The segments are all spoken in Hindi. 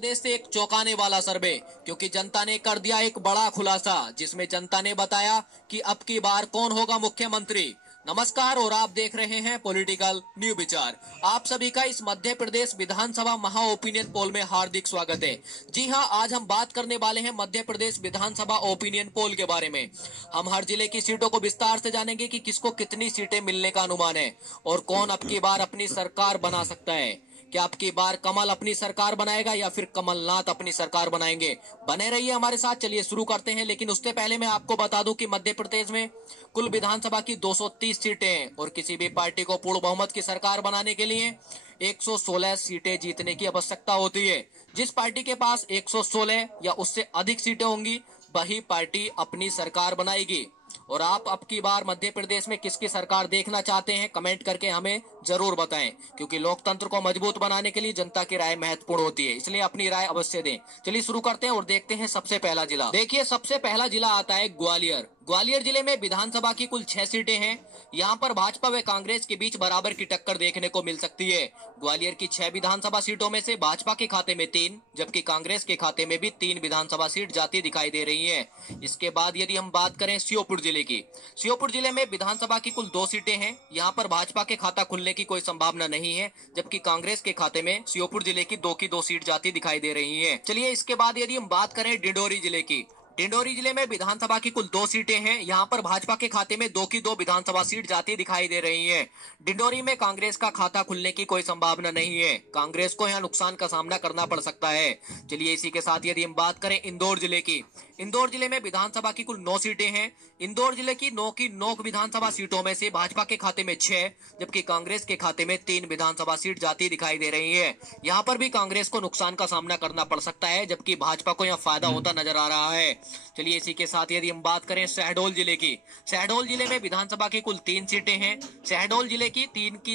प्रदेश से एक चौंकाने वाला सर्वे, क्योंकि जनता ने कर दिया एक बड़ा खुलासा, जिसमें जनता ने बताया कि अब की बार कौन होगा मुख्यमंत्री। नमस्कार और आप देख रहे हैं पॉलिटिकल न्यू विचार। आप सभी का इस मध्य प्रदेश विधानसभा महा ओपिनियन पोल में हार्दिक स्वागत है। जी हां, आज हम बात करने वाले हैं मध्य प्रदेश विधानसभा ओपिनियन पोल के बारे में। हम हर जिले की सीटों को विस्तार से जानेंगे कि किसको कितनी सीटें मिलने का अनुमान है और कौन अब की बार अपनी सरकार बना सकता है। क्या अब की बार कमल अपनी सरकार बनाएगा या फिर कमलनाथ अपनी सरकार बनाएंगे। बने रहिए हमारे साथ। चलिए शुरू करते हैं, लेकिन उससे पहले मैं आपको बता दूं कि मध्य प्रदेश में कुल विधानसभा की 230 सीटें हैं और किसी भी पार्टी को पूर्ण बहुमत की सरकार बनाने के लिए 116 सीटें जीतने की आवश्यकता होती है। जिस पार्टी के पास 116 या उससे अधिक सीटें होंगी वही पार्टी अपनी सरकार बनाएगी। और आप अब की बार मध्य प्रदेश में किसकी सरकार देखना चाहते हैं, कमेंट करके हमें जरूर बताएं, क्योंकि लोकतंत्र को मजबूत बनाने के लिए जनता की राय महत्वपूर्ण होती है, इसलिए अपनी राय अवश्य दें। चलिए शुरू करते हैं और देखते हैं सबसे पहला जिला। देखिए, सबसे पहला जिला आता है ग्वालियर। ग्वालियर जिले में विधानसभा की कुल 6 सीटें हैं। यहाँ पर भाजपा व कांग्रेस के बीच बराबर की टक्कर देखने को मिल सकती है। ग्वालियर की 6 विधानसभा सीटों में से भाजपा के खाते में 3, जबकि कांग्रेस के खाते में भी 3 विधानसभा सीट जाती दिखाई दे रही है। इसके बाद यदि हम बात करें श्योपुर जिले की, श्योपुर जिले में विधानसभा की कुल 2 सीटें हैं। यहाँ पर भाजपा के खाता खुलने की कोई संभावना नहीं है, जबकि कांग्रेस के खाते में श्योपुर जिले की 2 की 2 सीट जाती दिखाई दे रही है। चलिए इसके बाद यदि हम बात करें डिंडोरी जिले की, डिंडोरी जिले में विधानसभा की कुल 2 सीटें हैं। यहाँ पर भाजपा के खाते में 2 की 2 विधानसभा सीट जाती दिखाई दे रही है। डिंडोरी में कांग्रेस का खाता खुलने की कोई संभावना नहीं है। कांग्रेस को यहाँ नुकसान का सामना करना पड़ सकता है। चलिए इसी के साथ यदि हम बात करें इंदौर जिले की, इंदौर जिले में विधानसभा की कुल 9 सीटें हैं। इंदौर जिले की 9 विधानसभा सीटों में से भाजपा के खाते में 6, जबकि कांग्रेस के खाते में 3 विधानसभा सीट जाती दिखाई दे रही है। यहाँ पर भी कांग्रेस को नुकसान का सामना करना पड़ सकता है, जबकि भाजपा को यहाँ फायदा होता नजर आ रहा है। चलिए इसी के साथ यदि हम बात करें शहडोल जिले की, शहडोल जिले में विधानसभा की कुल 3 सीटें हैं। शहडोल जिले की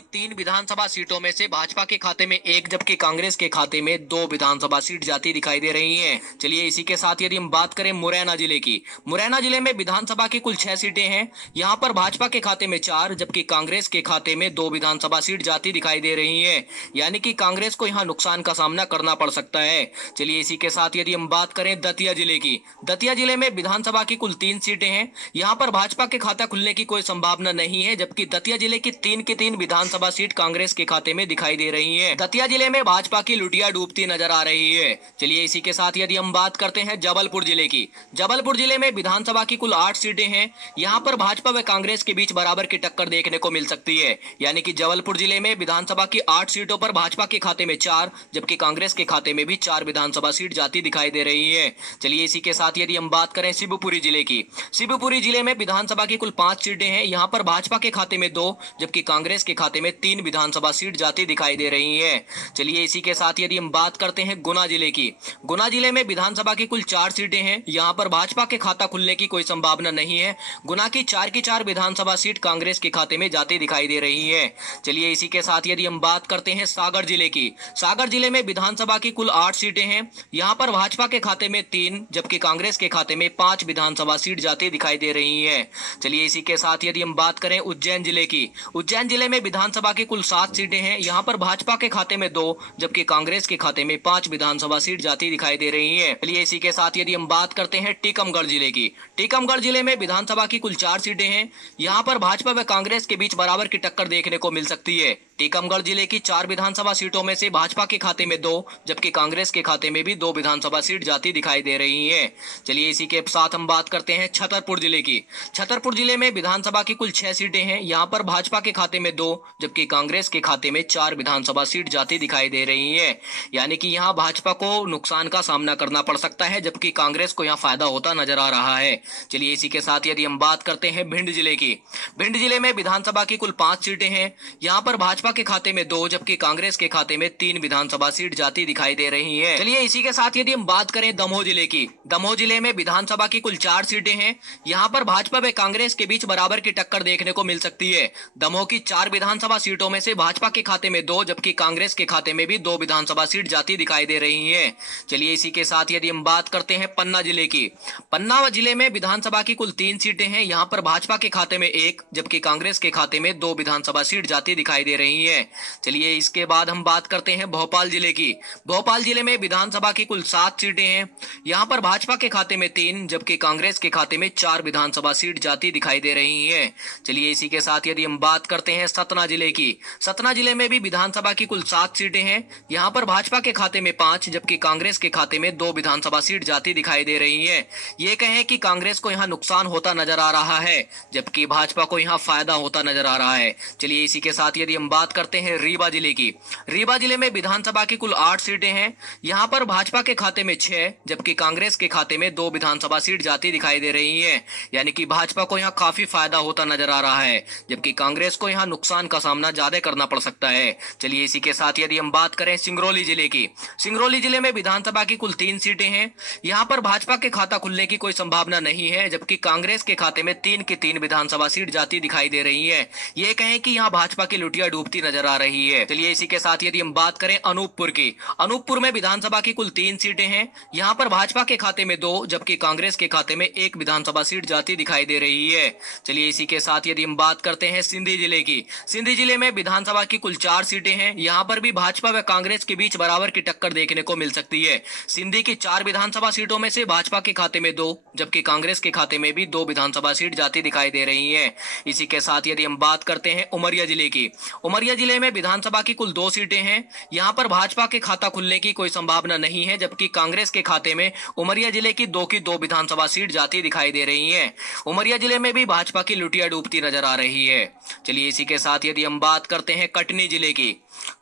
3 विधानसभा सीटों में से भाजपा के खाते में 1, जबकि कांग्रेस के खाते में 2 विधानसभा सीट जाती दिखाई दे रही है। चलिए इसी के साथ यदि हम बात करें मुरैना जिले की, मुरैना जिले में विधानसभा की कुल 6 सीटें हैं। यहाँ पर भाजपा के खाते में 4, जबकि कांग्रेस के खाते में 2 विधानसभा सीट जाती दिखाई दे रही है। यानी कि कांग्रेस को यहाँ नुकसान का सामना करना पड़ सकता है। चलिए इसी के साथ यदि हम बात करें दतिया जिले की, दतिया जिले में विधानसभा की कुल 3 सीटें हैं। यहाँ पर भाजपा के खाता खुलने की कोई संभावना नहीं है, जबकि दतिया जिले की 3 विधानसभा सीट कांग्रेस के खाते में दिखाई दे रही है। दतिया जिले में भाजपा की लुटिया डूबती नजर आ रही है। चलिए इसी के साथ यदि हम बात करते हैं जबलपुर जिले की, जबलपुर जिले में विधानसभा की कुल 8 सीटें हैं। यहाँ पर भाजपा व कांग्रेस के बीच बराबर की टक्कर देखने को मिल सकती है। यानी कि जबलपुर जिले में विधानसभा की 8 सीटों पर भाजपा के खाते में 4, जबकि कांग्रेस के खाते में भी 4 विधानसभा सीट जाती दिखाई दे रही है। चलिए इसी के साथ यदि हम बात करें शिवपुरी जिले की, शिवपुरी जिले में विधानसभा की कुल 5 सीटें हैं। यहाँ पर भाजपा के खाते में 2, जबकि कांग्रेस के खाते में 3 विधानसभा सीट जाती दिखाई दे रही है। चलिए इसी के साथ यदि हम बात करते हैं गुना जिले की, गुना जिले में विधानसभा की कुल 4 सीटें हैं। यहाँ पर भाजपा के खाता खुलने की कोई संभावना नहीं है। गुना की 4 विधानसभा सीट कांग्रेस के खाते में जाती दिखाई दे रही है। चलिए इसी के साथ यदि हम बात करते हैं सागर जिले की, सागर जिले में विधानसभा की कुल 8 सीटें हैं। यहाँ पर भाजपा के खाते में 3, जबकि कांग्रेस के खाते में 5 विधानसभा सीट जाती दिखाई दे रही है। चलिए इसी के साथ यदि हम बात करें उज्जैन जिले की, उज्जैन जिले में विधानसभा की कुल 7 सीटें हैं। यहाँ पर भाजपा के खाते में 2, जबकि कांग्रेस के खाते में 5 विधानसभा सीट जाती दिखाई दे रही है। चलिए इसी के साथ यदि हम बात करते हैं टीकमगढ़ जिले की, टीकमगढ़ जिले में विधानसभा की कुल 4 सीटें हैं। यहाँ पर भाजपा व कांग्रेस के बीच बराबर की टक्कर देखने को मिल सकती है। टीकमगढ़ जिले की 4 विधानसभा सीटों में से भाजपा के खाते में 2, जबकि कांग्रेस के खाते में भी 2 विधानसभा सीट जाती दिखाई दे रही है। चलिए इसी के साथ हम बात करते हैं छतरपुर जिले की, छतरपुर जिले में विधानसभा की कुल 6 सीटें हैं। यहाँ पर भाजपा के खाते में 2, जबकि कांग्रेस के खाते में 4 विधानसभा सीट जाती दिखाई दे रही है। यानी कि यहाँ भाजपा को नुकसान का सामना करना पड़ सकता है, जबकि कांग्रेस को यहाँ फायदा होता नजर आ रहा है। चलिए इसी के साथ यदि हम बात करते हैं भिंड जिले की, भिंड जिले में विधानसभा की कुल 5 सीटें हैं। यहाँ पर भाजपा के खाते में 2, जबकि कांग्रेस के खाते में 3 विधानसभा सीट जाती दिखाई दे रही है। चलिए इसी के साथ यदि हम बात करें दमोह जिले की, दमोह जिले में विधानसभा की कुल 4 सीटें हैं। यहाँ पर भाजपा व कांग्रेस के बीच बराबर की टक्कर देखने को मिल सकती है। दमोह की 4 विधानसभा सीटों में से भाजपा के खाते में 2, जबकि कांग्रेस के खाते में भी 2 विधानसभा सीट जाती दिखाई दे रही है। चलिए इसी के साथ यदि हम बात करते हैं पन्ना जिले की, पन्ना जिले में विधानसभा की कुल 3 सीटें हैं। यहाँ पर भाजपा के खाते में 1, जबकि कांग्रेस के खाते में 2 विधानसभा सीट जाती दिखाई दे रही रही है। चलिए इसके बाद हम बात करते हैं भोपाल जिले की। भोपाल जिले में विधानसभा की कुल 7 सीटें हैं। यहाँ पर भाजपा के खाते में 3 जबकि कांग्रेस के खाते में 4 विधानसभा सीट जाती दिखाई दे रही है। चलिए इसी के साथ यदि हम बात करते हैं सतना जिले की। सतना जिले में भी विधानसभा की कुल 7 सीटें हैं। यहाँ पर भाजपा के खाते में 5 जबकि कांग्रेस के खाते में 2 विधानसभा सीट जाती दिखाई दे रही है। ये कहें कि कांग्रेस को यहाँ नुकसान होता नजर आ रहा है जबकि भाजपा को यहाँ फायदा होता नजर आ रहा है। चलिए इसी के साथ यदि हम बात करते हैं रीवा जिले की। रीवा जिले में विधानसभा की कुल 8 सीटें हैं। यहाँ पर भाजपा के खाते में 6 जबकि कांग्रेस के खाते में 2 विधानसभा सीट जाती दिखाई दे रही है। यानी कि भाजपा को यहाँ काफी फायदा होता नजर आ रहा है जबकि कांग्रेस को यहाँ नुकसान का सामना ज्यादा करना पड़ सकता है। चलिए इसी के साथ यदि हम बात करें सिंगरौली जिले की। सिंगरौली जिले में विधानसभा की कुल 3 सीटें हैं। यहाँ पर भाजपा के खाता खुलने की कोई संभावना नहीं है जबकि कांग्रेस के खाते में 3 की 3 विधानसभा सीट जाती दिखाई दे रही है। ये कहें कि यहाँ भाजपा की लुटिया डूबती नजर आ रही है। चलिए इसी के साथ यदि हम बात करें अनूपपुर की। अनूपपुर में विधानसभा की कुल 3 सीटें हैं। यहाँ पर भाजपा के खाते में 2 जबकि कांग्रेस के खाते में 1 विधानसभा सीट जाती दिखाई दे रही है। चलिए इसी के साथ यदि हम बात करते हैं सिंधी जिले की। सिंधी जिले में विधानसभा की कुल 4 सीटें हैं। यहाँ पर भी भाजपा व कांग्रेस के बीच बराबर की टक्कर देखने को मिल सकती है। सिंधी की 4 विधानसभा सीटों में से भाजपा के खाते में 2 जबकि कांग्रेस के खाते में भी 2 विधानसभा सीट जाती दिखाई दे रही है। इसी के साथ यदि हम बात करते हैं उमरिया जिले की। उमरिया जिले में विधानसभा की कुल 2 सीटें हैं। यहाँ पर भाजपा के खाता खुलने की कोई संभावना नहीं है जबकि कांग्रेस के खाते में उमरिया जिले की 2 विधानसभा सीट जाती दिखाई दे रही है। उमरिया जिले में भी भाजपा की लुटिया डूबती नजर आ रही है। चलिए इसी के साथ यदि हम बात करते हैं कटनी जिले की।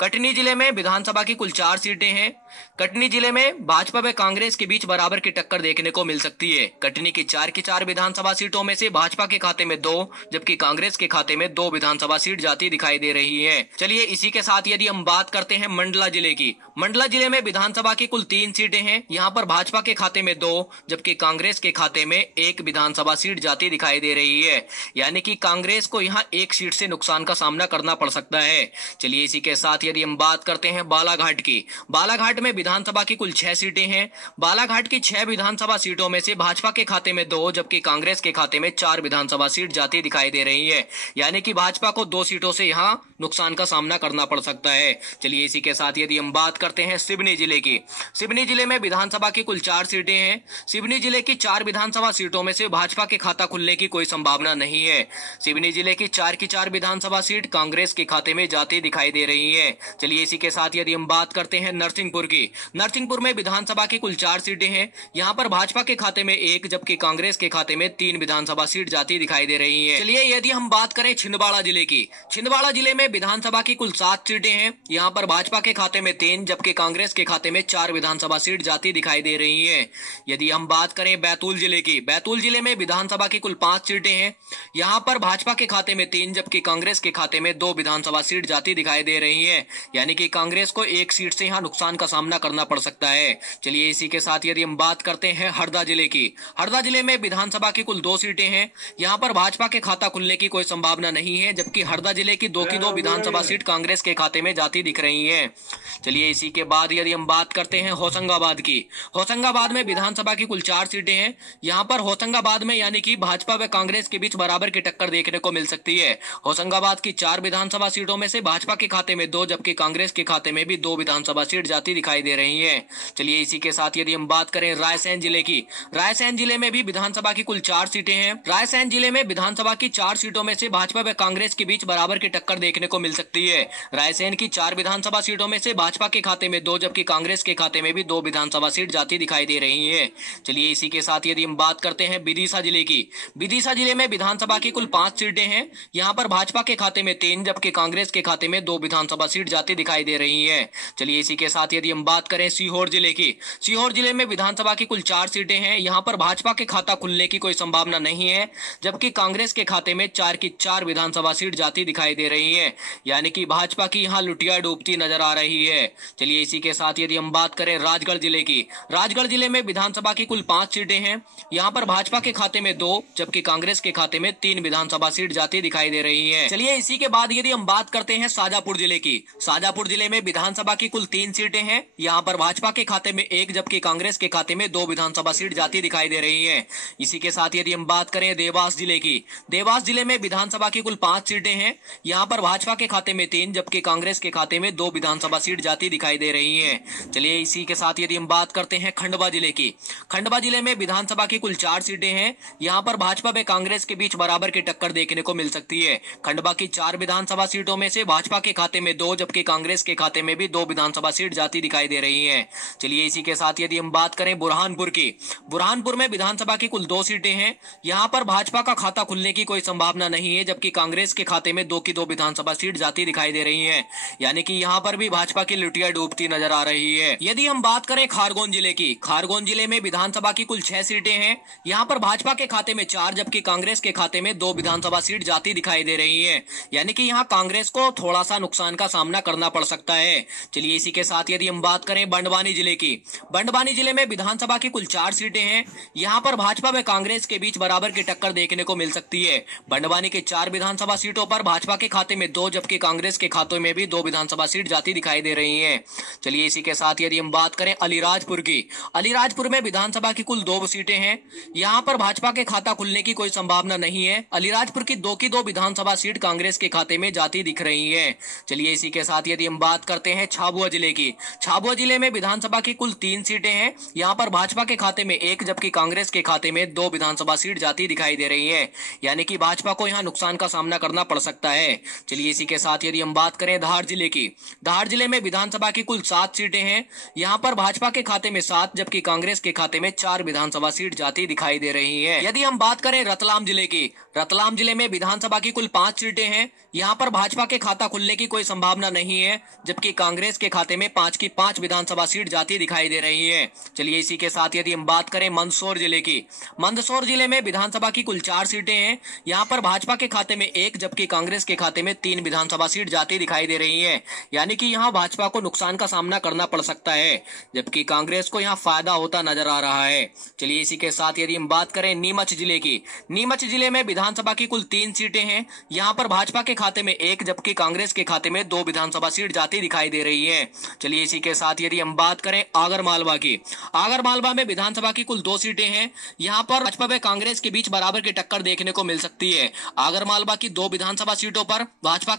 कटनी जिले में विधानसभा की कुल 4 सीटें हैं। कटनी जिले में भाजपा व कांग्रेस के बीच बराबर की टक्कर देखने को मिल सकती है। कटनी की 4 विधानसभा सीटों में से भाजपा के खाते में 2 जबकि कांग्रेस के खाते में 2 विधानसभा सीट जाती दिखाई दे रही है। चलिए इसी के साथ यदि हम बात करते हैं मंडला जिले की। मंडला जिले में विधानसभा की कुल 3 सीटें हैं। यहाँ पर भाजपा के खाते में 2 जबकि कांग्रेस के खाते में 1 विधानसभा सीट जाती दिखाई दे रही है। यानी कि कांग्रेस को यहाँ 1 सीट से नुकसान का सामना करना पड़ सकता है। चलिए इसी के साथ यदि हम बात करते हैं बालाघाट की। बालाघाट में विधानसभा की कुल 6 सीटें हैं। बालाघाट की 6 विधानसभा सीटों में से भाजपा के खाते में 2 जबकि कांग्रेस के खाते में 4 विधानसभा सीट जाती दिखाई दे रही है। यानी कि भाजपा को 2 सीटों से यहाँ नुकसान का सामना करना पड़ सकता है। चलिए इसी के साथ यदि हम बात करते हैं सिवनी जिले की। सिवनी जिले में विधानसभा की कुल 4 सीटें हैं। सिवनी जिले की 4 विधानसभा सीटों में से भाजपा के खाता खुलने की कोई संभावना नहीं है। सिवनी जिले की 4 विधानसभा सीट कांग्रेस के खाते में जाती दिखाई दे रही है। चलिए इसी के साथ यदि हम बात करते हैं नरसिंहपुर की। नरसिंहपुर में विधानसभा की कुल 4 सीटें हैं। यहाँ पर भाजपा के खाते में 1 जबकि कांग्रेस के खाते में 3 विधानसभा सीट जाती दिखाई दे रही है। चलिए यदि हम बात करें छिंदवाड़ा जिले की। छिंदवाड़ा जिले में विधानसभा की कुल 7 सीटें हैं। यहाँ पर भाजपा के खाते में 3 जबकि कांग्रेस के खाते में 4 विधानसभा सीट जाती दिखाई दे रही है। यदि हम बात करें बैतूल जिले की। बैतूल जिले में विधानसभा की कुल 5 सीटें हैं। यहाँ पर भाजपा के खाते में 3 जबकि कांग्रेस के खाते में 2 विधानसभा सीट जाती दिखाई दे रही है। यानी कि कांग्रेस को 1 सीट से यहाँ नुकसान का सामना करना पड़ सकता है। चलिए इसी के साथ यदि हम बात करते हैं हरदा जिले की। हरदा जिले में विधानसभा की कुल 2 सीटें हैं। यहाँ पर भाजपा के खाता खुलने की कोई संभावना नहीं है जबकि हरदा जिले की 2 विधानसभा सीट कांग्रेस के खाते में जाती दिख रही है। चलिए इसी के बाद यदि हम बात करते हैं होशंगाबाद की। होशंगाबाद में विधानसभा की कुल 4 सीटें हैं। यहाँ पर होशंगाबाद में यानी कि भाजपा व कांग्रेस के बीच बराबर की टक्कर देखने को मिल सकती है। होशंगाबाद की 4 विधानसभा सीटों में से भाजपा के खाते में 2 जबकि कांग्रेस के खाते में भी 2 विधानसभा सीट जाती दिखाई दे रही है। चलिए इसी के साथ यदि हम बात करें रायसेन जिले की। रायसेन जिले में भी विधानसभा की कुल 4 सीटें हैं। रायसेन जिले में विधानसभा की 4 सीटों में से भाजपा व कांग्रेस के बीच बराबर की टक्कर देखने को मिल सकती है। रायसेन की 4 विधानसभा सीटों में से भाजपा के खाते में 2 जबकि कांग्रेस के खाते में भी 2 विधानसभा सीट जाती दिखाई दे रही है। चलिए इसी के साथ यदि हम बात करते हैं विदिशा जिले की। विदिशा जिले में विधानसभा की कुल 5 सीटें हैं। यहाँ पर भाजपा के खाते में 3 जबकि कांग्रेस के खाते में 2 विधानसभा सीट जाती दिखाई दे रही है। चलिए इसी के साथ यदि हम बात करें सीहोर जिले की। सीहोर जिले में विधानसभा की कुल 4 सीटें हैं। यहाँ पर भाजपा के खाता खुलने की कोई संभावना नहीं है जबकि कांग्रेस के खाते में 4 विधानसभा सीट जाती दिखाई दे रही है। यानी कि भाजपा की यहाँ लुटिया डूबती नजर आ रही है। चलिए इसी के साथ यदि हम बात करें राजगढ़ जिले की। राजगढ़ जिले में विधानसभा की कुल 5 सीटें हैं। यहाँ पर भाजपा के खाते में 2 जबकि कांग्रेस के खाते में 3 विधानसभा सीट जाती दिखाई दे रही है। चलिए इसी के बाद यदि हम बात करते हैं शाजापुर जिले की शाजापुर जिले में विधानसभा की कुल 3 सीटें हैं। यहां पर भाजपा के खाते में 1 जबकि कांग्रेस के खाते में 2 विधानसभा सीट जाती दिखाई दे रही हैं। इसी के साथ यदि हम बात करें देवास जिले की, देवास जिले में विधानसभा की कुल 5 सीटें हैं। यहां पर भाजपा के खाते में 3 जबकि कांग्रेस के खाते में 2 विधानसभा सीट जाती दिखाई दे रही हैं। चलिए इसी के साथ यदि हम बात करते हैं खंडवा जिले की, खंडवा जिले में विधानसभा की कुल 4 सीटें हैं। यहां पर भाजपा व कांग्रेस के बीच बराबर की टक्कर देखने को मिल सकती है। खंडवा की 4 विधानसभा सीटों में से भाजपा के खाते में 2 जबकि कांग्रेस के खाते में भी 2 विधानसभा सीट जाती दिखाई दे रही हैं। चलिए इसी के साथ यदि हम बात करें बुरहानपुर की, बुरहानपुर में विधानसभा की कुल 2 सीटें हैं। यहां पर भाजपा का खाता खुलने की कोई संभावना नहीं है, जबकि कांग्रेस के खाते में 2 की 2 विधानसभा सीट जाती दिखाई दे रही हैं। यानी कि यहां पर भी भाजपा की लुटिया डूबती नजर आ रही है। यदि हम बात करें खारगोन जिले की, खारगोन जिले में विधानसभा की कुल 6 सीटें हैं। यहां पर भाजपा के खाते में 4 जबकि कांग्रेस के खाते में 2 विधानसभा सीट जाती दिखाई दे रही है। यानी कि यहां कांग्रेस को थोड़ा सा नुकसान का सामना करना पड़ सकता है। चलिए इसी के साथ यदि हम बात करें बंडवानी जिले की, बंडवानी जिले में विधानसभा की कुल 4 सीटें हैं। यहां पर भाजपा व कांग्रेस के बीच बराबर की टक्कर देखने को मिल सकती है। बंडवानी के 4 विधानसभा सीटों पर भाजपा के खाते में 2 जबकि कांग्रेस के खातों में भी 2 विधानसभा सीट जाती दिखाई दे रही है। चलिए इसी के साथ यदि हम बात करें अलीराजपुर की, अलीराजपुर में विधानसभा की कुल 2 सीटें हैं। यहां पर भाजपा के खाता खुलने की कोई संभावना नहीं है। अलीराजपुर की 2 विधानसभा सीट कांग्रेस के खाते में जाती दिख रही है। चलिए इसी के साथ यदि हम बात करते हैं झाबुआ जिले की, झाबुआ जिले में विधानसभा की कुल 3 सीटें हैं। यहां पर भाजपा के खाते में 1 जबकि कांग्रेस के खाते में 2 विधानसभा सीट जाती दिखाई दे रही है। यानी कि भाजपा को यहां नुकसान का सामना करना पड़ सकता है। चलिए इसी के साथ यदि हम बात करें धार जिले की, धार जिले में विधानसभा की कुल 7 सीटें हैं। यहां पर भाजपा के खाते में 7 जबकि कांग्रेस के खाते में 4 विधानसभा सीट जाती दिखाई दे रही है। यदि हम बात करें रतलाम जिले की, रतलाम जिले में विधानसभा की कुल 5 सीटें हैं। यहां पर भाजपा के खाता खुलने की कोई संभावना नहीं है, जबकि कांग्रेस के खाते में 5 की 5 विधानसभा सीट जाती दिखाई दे रही है। चलिए इसी के साथ यदि हम बात करें मंदसौर जिले की, मंदसौर जिले में विधानसभा की कुल 4 सीटें हैं। यहां पर भाजपा के खाते में 1 जबकि कांग्रेस के खाते में 3 विधानसभा सीट जाती दिखाई दे रही है। यानी कि यहां भाजपा को नुकसान का सामना करना पड़ सकता है, जबकि कांग्रेस को यहां फायदा होता नजर आ रहा है। चलिए इसी के साथ यदि हम बात करें नीमच जिले की, नीमच जिले में विधानसभा की कुल 3 सीटें हैं। यहां पर भाजपा के खाते में 1 जबकि कांग्रेस के खाते में 2 विधानसभा सीट जाती दिखाई दे रही है। चलिए इसी के साथ यदि हम बात करें आगरमालवा की, आगरमालवा में विधानसभा की कुल 2 सीटें हैं। यहां पर भाजपा व कांग्रेस के बीच बराबर की टक्कर देखने को मिल सकती है। आगरमालवा की 2 विधानसभा सीटों पर भाजपा